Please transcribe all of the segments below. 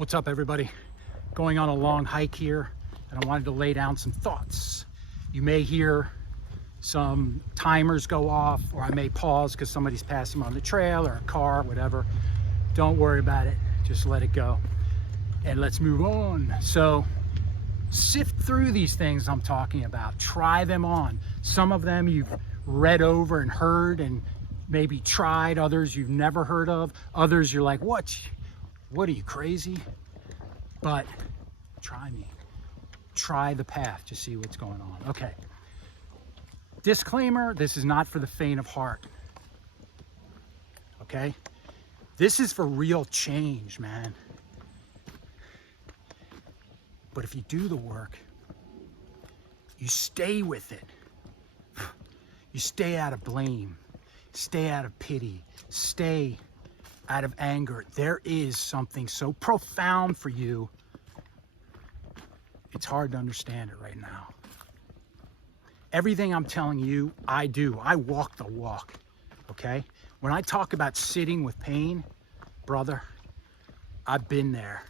What's up, everybody? Going on a long hike here, and I wanted to lay down some thoughts. You may hear some timers go off, or I may pause because somebody's passing on the trail or a car, whatever. Don't worry about it, just let it go. And let's move on. So sift through these things I'm talking about, try them on. Some of them you've read over and heard and maybe tried, others you've never heard of, others you're like, what are you, crazy? But try me. Try the path to see what's going on. Okay. Disclaimer, this is not for the faint of heart. Okay? This is for real change, man. But if you do the work, you stay with it. You stay out of blame, stay out of pity, stay out of anger. There is something so profound for you, it's hard to understand it right now. Everything I'm telling you, I do. I walk the walk, okay? When I talk about sitting with pain, brother, I've been there.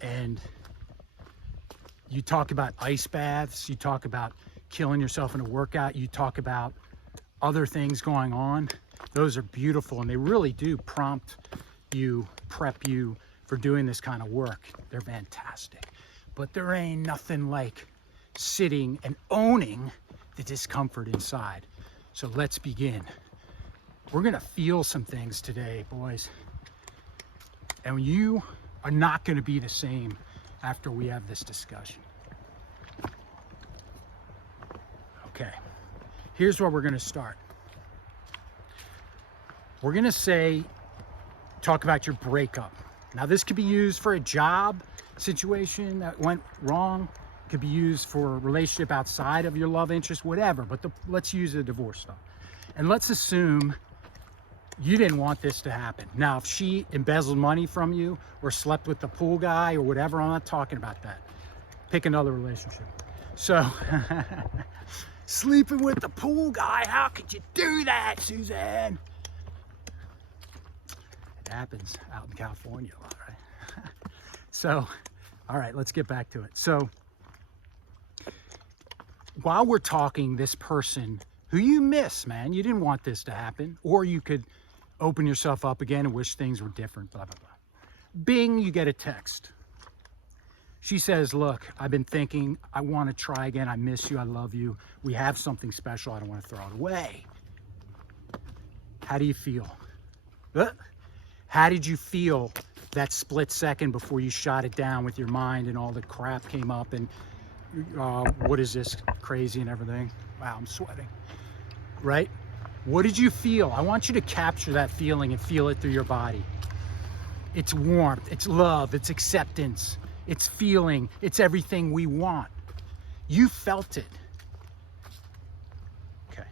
And you talk about ice baths, you talk about killing yourself in a workout, you talk about other things going on. Those are beautiful, and they really do prompt you, prep you for doing this kind of work. They're fantastic. But there ain't nothing like sitting and owning the discomfort inside. So let's begin. We're gonna feel some things today, boys. And you are not gonna be the same after we have this discussion. Okay, here's where we're gonna start. We're gonna talk about your breakup. Now this could be used for a job situation that went wrong. It could be used for a relationship outside of your love interest, whatever, but let's use the divorce stuff. And let's assume you didn't want this to happen. Now, if she embezzled money from you or slept with the pool guy or whatever, I'm not talking about that. Pick another relationship. So, sleeping with the pool guy, how could you do that, Suzanne? It happens out in California a lot, right? So, all right, let's get back to it. So, while we're talking, this person who you miss, man, you didn't want this to happen, or you could open yourself up again and wish things were different, blah, blah, blah. Bing, you get a text. She says, look, I've been thinking, I want to try again. I miss you. I love you. We have something special. I don't want to throw it away. How do you feel? How did you feel that split second before you shot it down with your mind and all the crap came up and what is this, crazy and everything? Wow, I'm sweating, right? What did you feel? I want you to capture that feeling and feel it through your body. It's warmth, it's love, it's acceptance, it's feeling, it's everything we want. You felt it. Okay.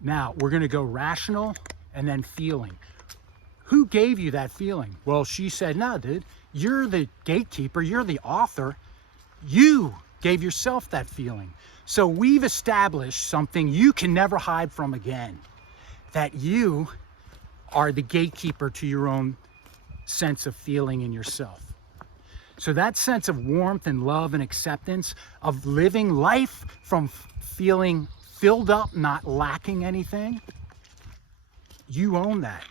Now, we're gonna go rational and then feeling. Who gave you that feeling? Well, she said, no, dude, you're the gatekeeper, you're the author. You gave yourself that feeling. So we've established something you can never hide from again, that you are the gatekeeper to your own sense of feeling in yourself. So that sense of warmth and love and acceptance of living life from feeling filled up, not lacking anything, you own that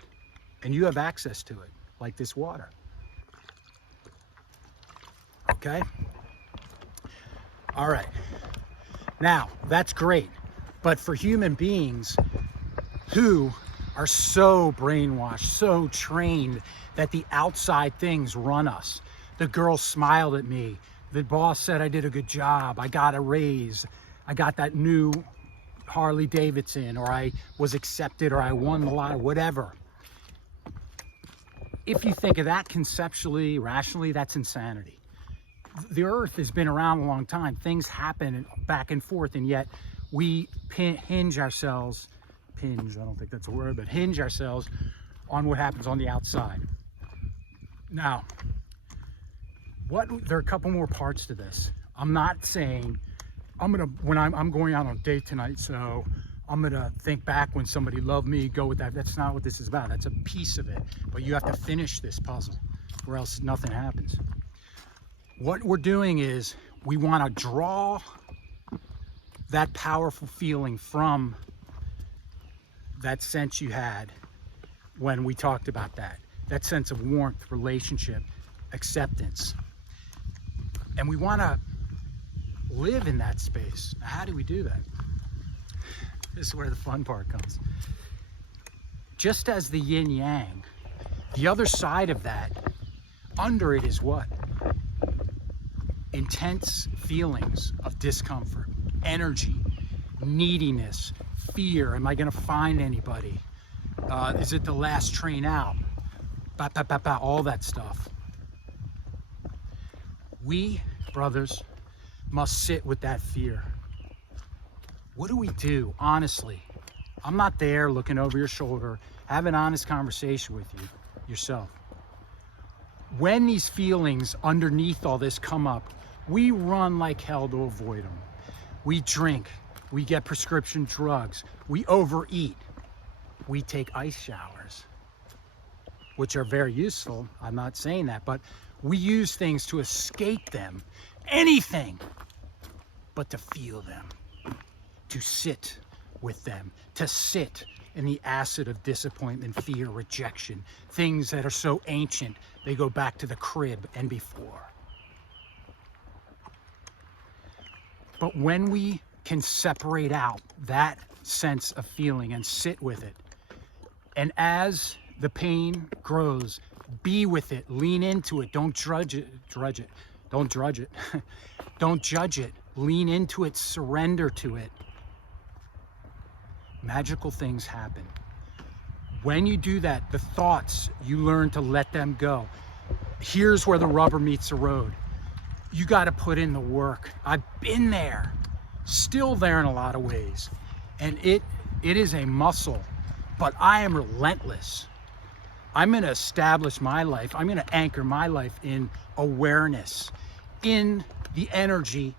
and you have access to it, like this water. Okay? All right. Now, that's great. But for human beings who are so brainwashed, so trained that the outside things run us. The girl smiled at me. The boss said I did a good job. I got a raise. I got that new Harley Davidson, or I was accepted, or I won the lottery, whatever. If you think of that conceptually, rationally, that's insanity. The earth has been around a long time. Things happen back and forth, and yet we hinge ourselves, I don't think that's a word, but hinge ourselves on what happens on the outside. Now, there are a couple more parts to this. I'm not saying, I'm going out on a date tonight, so I'm gonna think back when somebody loved me, go with that. That's not what this is about. That's a piece of it, but you have to finish this puzzle. or else nothing happens. What we're doing is we want to draw that powerful feeling from that sense you had when we talked about that sense of warmth, relationship, acceptance. And we want to live in that space. Now, how do we do that? This is where the fun part comes. Just as the yin yang, the other side of that, under it is what? Intense feelings of discomfort, energy, neediness, fear. Am I going to find anybody? Is it the last train out? All that stuff. We, brothers, must sit with that fear. What do we do, honestly? I'm not there looking over your shoulder. Have an honest conversation with you, yourself. When these feelings underneath all this come up, we run like hell to avoid them. We drink, we get prescription drugs, we overeat, we take ice showers, which are very useful. I'm not saying that, but we use things to escape them, anything but to feel them, to sit with them, to sit in the acid of disappointment, fear, rejection, things that are so ancient, they go back to the crib and before. But when we can separate out that sense of feeling and sit with it, and as the pain grows, be with it, lean into it, don't drudge it, don't drudge it, don't judge it, lean into it, surrender to it. Magical things happen. When you do that, the thoughts, you learn to let them go. Here's where the rubber meets the road. You got to put in the work. I've been there, still there in a lot of ways. And it is a muscle, but I am relentless. I'm going to establish my life. I'm going to anchor my life in awareness, in the energy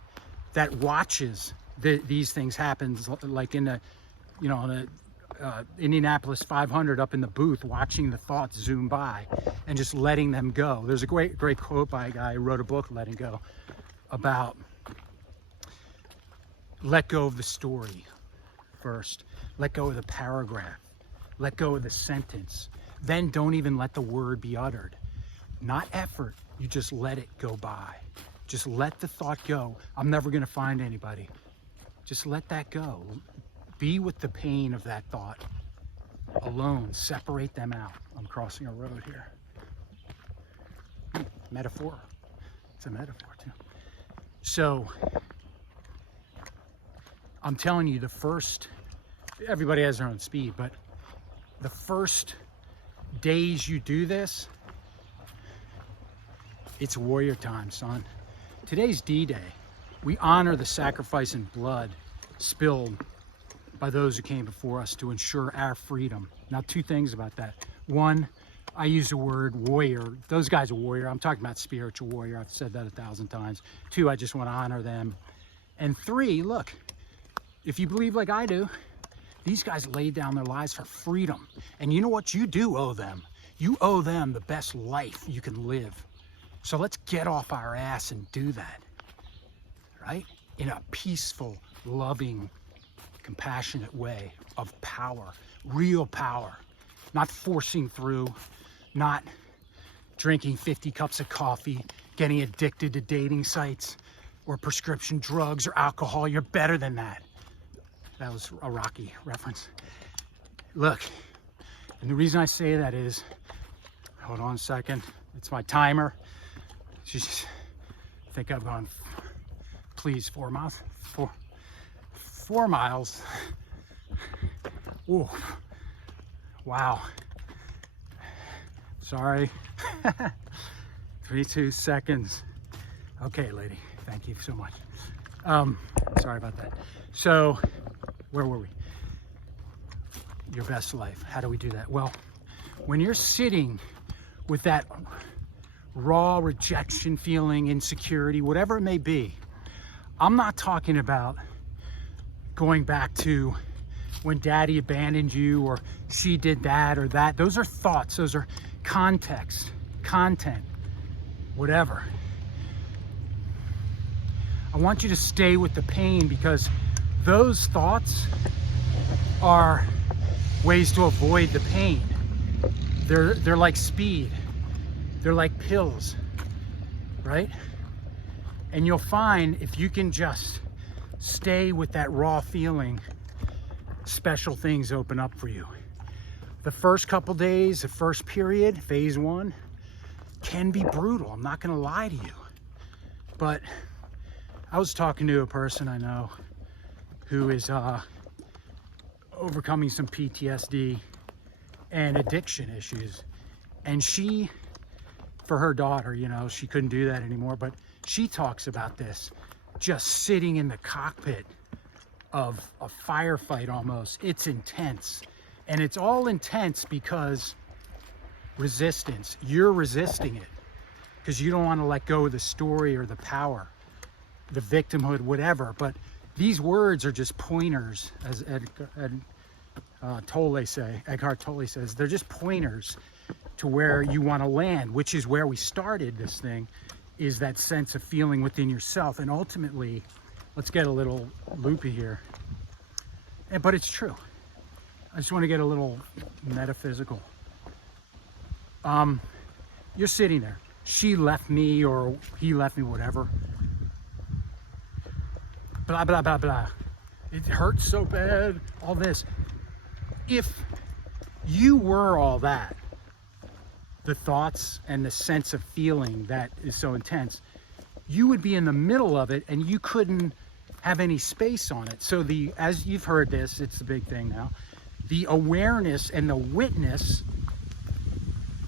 that watches these things happen, like in the, on the Indianapolis 500 up in the booth, watching the thoughts zoom by and just letting them go. There's a great quote by a guy who wrote a book, Letting Go, about let go of the story first, let go of the paragraph, let go of the sentence, then don't even let the word be uttered. Not effort, you just let it go by. Just let the thought go. I'm never going to find anybody. Just let that go. Be with the pain of that thought alone. Separate them out. I'm crossing a road here. Metaphor. It's a metaphor too. So I'm telling you, everybody has their own speed, but the first days you do this, it's warrior time, son. Today's D-Day. We honor the sacrifice and blood spilled by those who came before us to ensure our freedom. Now, two things about that. One, I use the word warrior. Those guys are warrior. I'm talking about spiritual warrior. I've said that 1,000 times. Two, I just want to honor them. And three, look, if you believe like I do, these guys laid down their lives for freedom. And you know what? You do owe them. You owe them the best life you can live. So let's get off our ass and do that, right? In a peaceful, loving, compassionate way of power, real power, not forcing through, not drinking 50 cups of coffee, getting addicted to dating sites or prescription drugs or alcohol. You're better than that. That was a Rocky reference. Look, and the reason I say that is, hold on a second, it's my timer. Jeez, I think I've gone, please, 4 miles. 4 miles. Ooh, wow. Sorry. 32 seconds. Okay, lady, thank you so much. Sorry about that. So, where were we? Your best life. How do we do that? Well, when you're sitting with that raw rejection feeling, insecurity, whatever it may be, I'm not talking about going back to when daddy abandoned you or she did that or that. Those are thoughts. Those are context. content, whatever. I want you to stay with the pain, because those thoughts are ways to avoid the pain. They're like speed. They're like pills, right? And you'll find if you can just stay with that raw feeling, special things open up for you. The first couple days, the first period, phase 1, can be brutal. I'm not gonna lie to you. But I was talking to a person I know who is overcoming some PTSD and addiction issues. And she, for her daughter, you know, she couldn't do that anymore, but she talks about this, just sitting in the cockpit of a firefight almost. It's intense. And it's all intense because resistance. You're resisting it because you don't want to let go of the story or the power, the victimhood, whatever. But these words are just pointers, as Eckhart Tolle says. They're just pointers to where you want to land, which is where we started this thing, is that sense of feeling within yourself. And ultimately, let's get a little loopy here, but it's true. I just want to get a little metaphysical. You're sitting there. She left me, or he left me, whatever. Blah, blah, blah, blah. It hurts so bad, all this. If you were all that, the thoughts and the sense of feeling that is so intense, you would be in the middle of it and you couldn't have any space on it. So as you've heard this, it's the big thing now, the awareness and the witness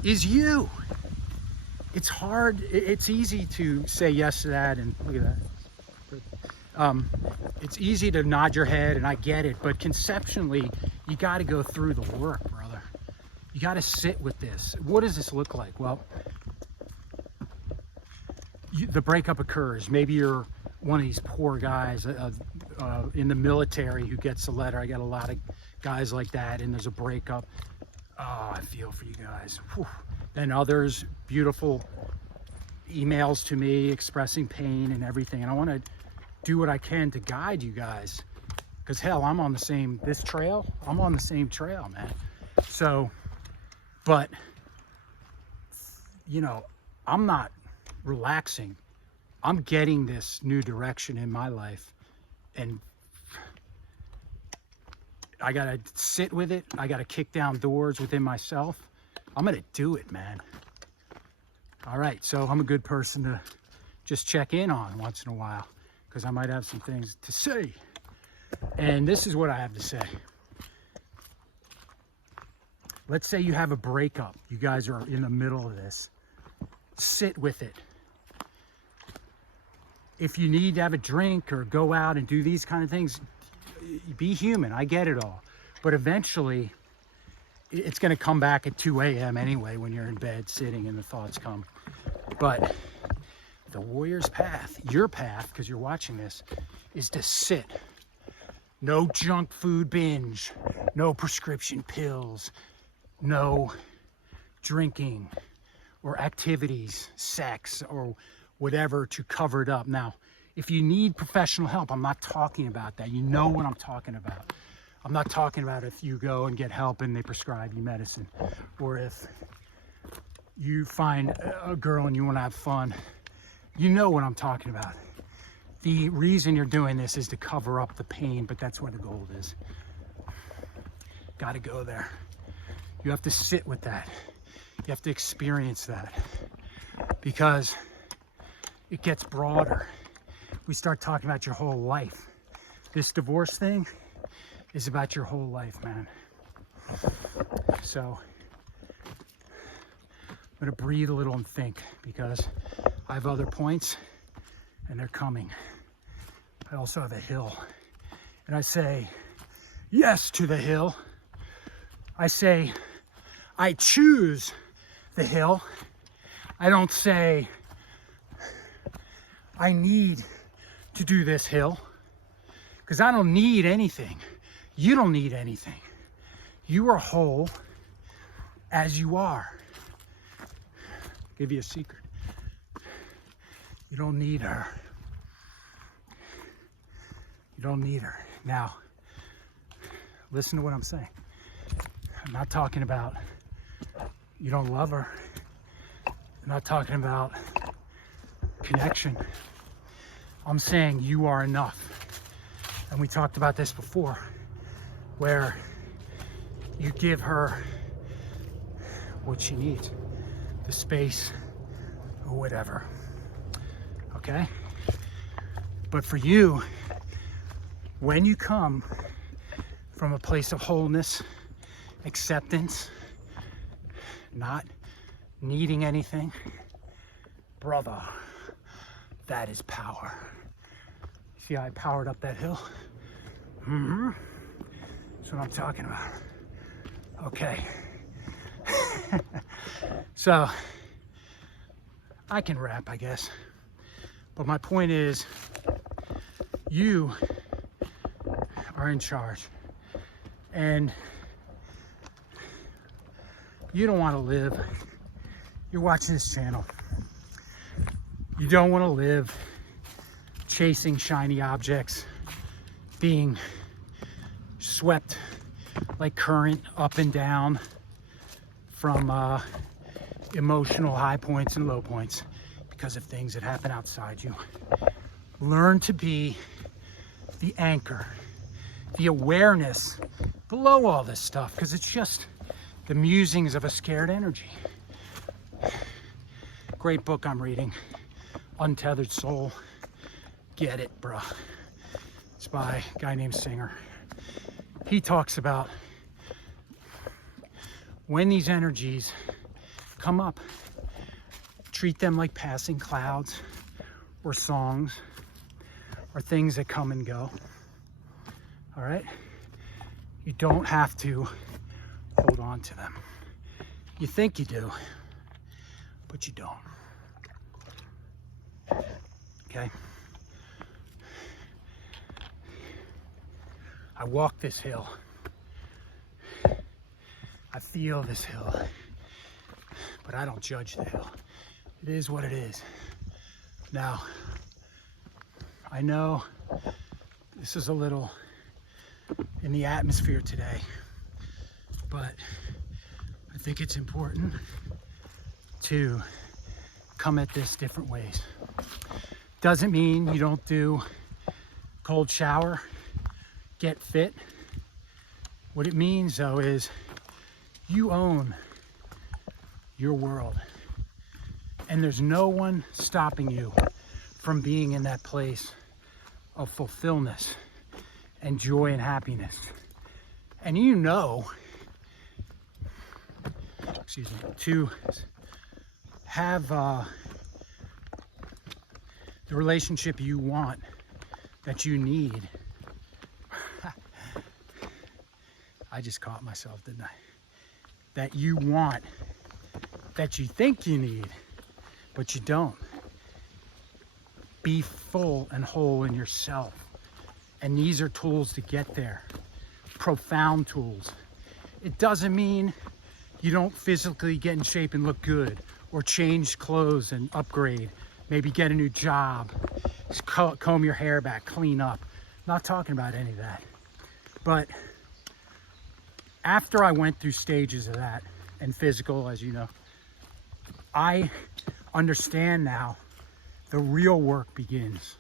is you. It's hard, it's easy to say yes to that, and look at that. It's easy to nod your head, and I get it, but conceptually, you got to go through the work, brother. You got to sit with this. What does this look like? Well, the breakup occurs. Maybe you're one of these poor guys in the military who gets a letter. I got a lot of guys like that, and there's a breakup. Oh, I feel for you guys. Whew. Then others, beautiful emails to me expressing pain and everything. And I want to do what I can to guide you guys, because hell, I'm on the same trail, man. So, but you know, I'm not relaxing. I'm getting this new direction in my life, and I gotta sit with it. I gotta kick down doors within myself. I'm gonna do it, man. All right, so I'm a good person to just check in on once in a while, because I might have some things to say. And this is what I have to say. Let's say you have a breakup. You guys are in the middle of this. Sit with it. If you need to have a drink or go out and do these kind of things, be human. I get it all. But eventually, it's going to come back at 2 a.m. anyway when you're in bed sitting and the thoughts come. But the warrior's path, your path, because you're watching this, is to sit. No junk food binge, no prescription pills, no drinking or activities, sex or whatever to cover it up. Now, if you need professional help, I'm not talking about that. You know what I'm talking about. I'm not talking about if you go and get help and they prescribe you medicine, or if you find a girl and you want to have fun. You know what I'm talking about. The reason you're doing this is to cover up the pain, but that's where the gold is. Got to go there. You have to sit with that. You have to experience that, because it gets broader. We start talking about your whole life. This divorce thing is about your whole life, man. So I'm gonna breathe a little and think, because I have other points and they're coming. I also have a hill, and I say yes to the hill. I say I choose the hill. I don't say I need to do this hill, because I don't need anything. You don't need anything. You are whole as you are. give you a secret. You don't need her. You don't need her. Now, listen to what I'm saying. I'm not talking about you don't love her. I'm not talking about connection. I'm saying you are enough. And we talked about this before, where you give her what she needs, the space or whatever, okay? But for you, when you come from a place of wholeness, acceptance, not needing anything, brother, that is power. See how I powered up that hill? That's what I'm talking about. Okay. So, I can rap, I guess. But my point is, you are in charge. And you don't want to live. You're watching this channel. You don't want to live chasing shiny objects, being swept like current up and down from emotional high points and low points because of things that happen outside you. Learn to be the anchor, the awareness below all this stuff, because it's just the musings of a scared energy. Great book I'm reading, Untethered Soul. Get it, bruh. It's by a guy named Singer. He talks about when these energies come up, treat them like passing clouds or songs or things that come and go. All right? You don't have to hold on to them. You think you do, but you don't. Okay? I walk this hill. I feel this hill, but I don't judge the hill. It is what it is. Now, I know this is a little in the atmosphere today, but I think it's important to come at this different ways. Doesn't mean you don't do cold shower, get fit. What it means though is you own your world, and there's no one stopping you from being in that place of fulfillment and joy and happiness. And you know, to have the relationship you want, that you need. I just caught myself, didn't I? That you want, that you think you need, but you don't. Be full and whole in yourself. And these are tools to get there. Profound tools. It doesn't mean you don't physically get in shape and look good, or change clothes and upgrade, maybe get a new job, comb your hair back, clean up. Not talking about any of that. But after I went through stages of that, and physical, as you know, I understand now the real work begins.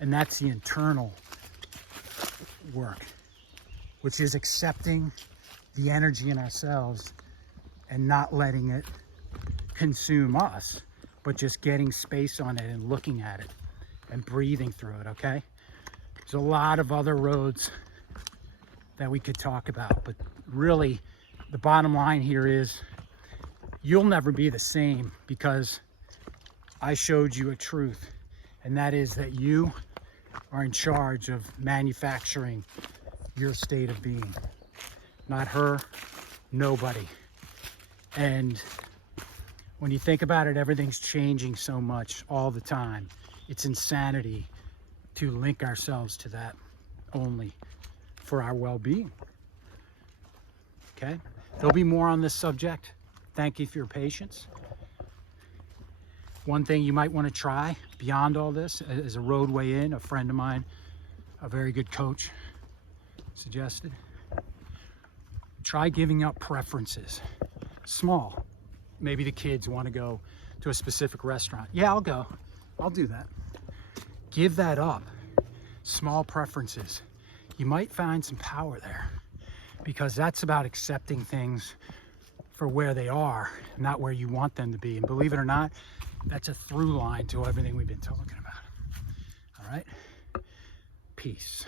And that's the internal work, which is accepting the energy in ourselves and not letting it consume us, but just getting space on it and looking at it and breathing through it, okay? There's a lot of other roads that we could talk about, but really the bottom line here is you'll never be the same, because I showed you a truth, and that is that you are in charge of manufacturing your state of being. Not her, nobody. And when you think about it, everything's changing so much all the time. It's insanity to link ourselves to that only for our well-being. Okay? There'll be more on this subject. Thank you for your patience. One thing you might want to try beyond all this is a roadway in. A friend of mine, a very good coach, suggested. Try giving up preferences. Small. Maybe the kids want to go to a specific restaurant. Yeah, I'll go. I'll do that. Give that up. Small preferences. You might find some power there, because that's about accepting things for where they are, not where you want them to be. And believe it or not, that's a through line to everything we've been talking about. All right? Peace.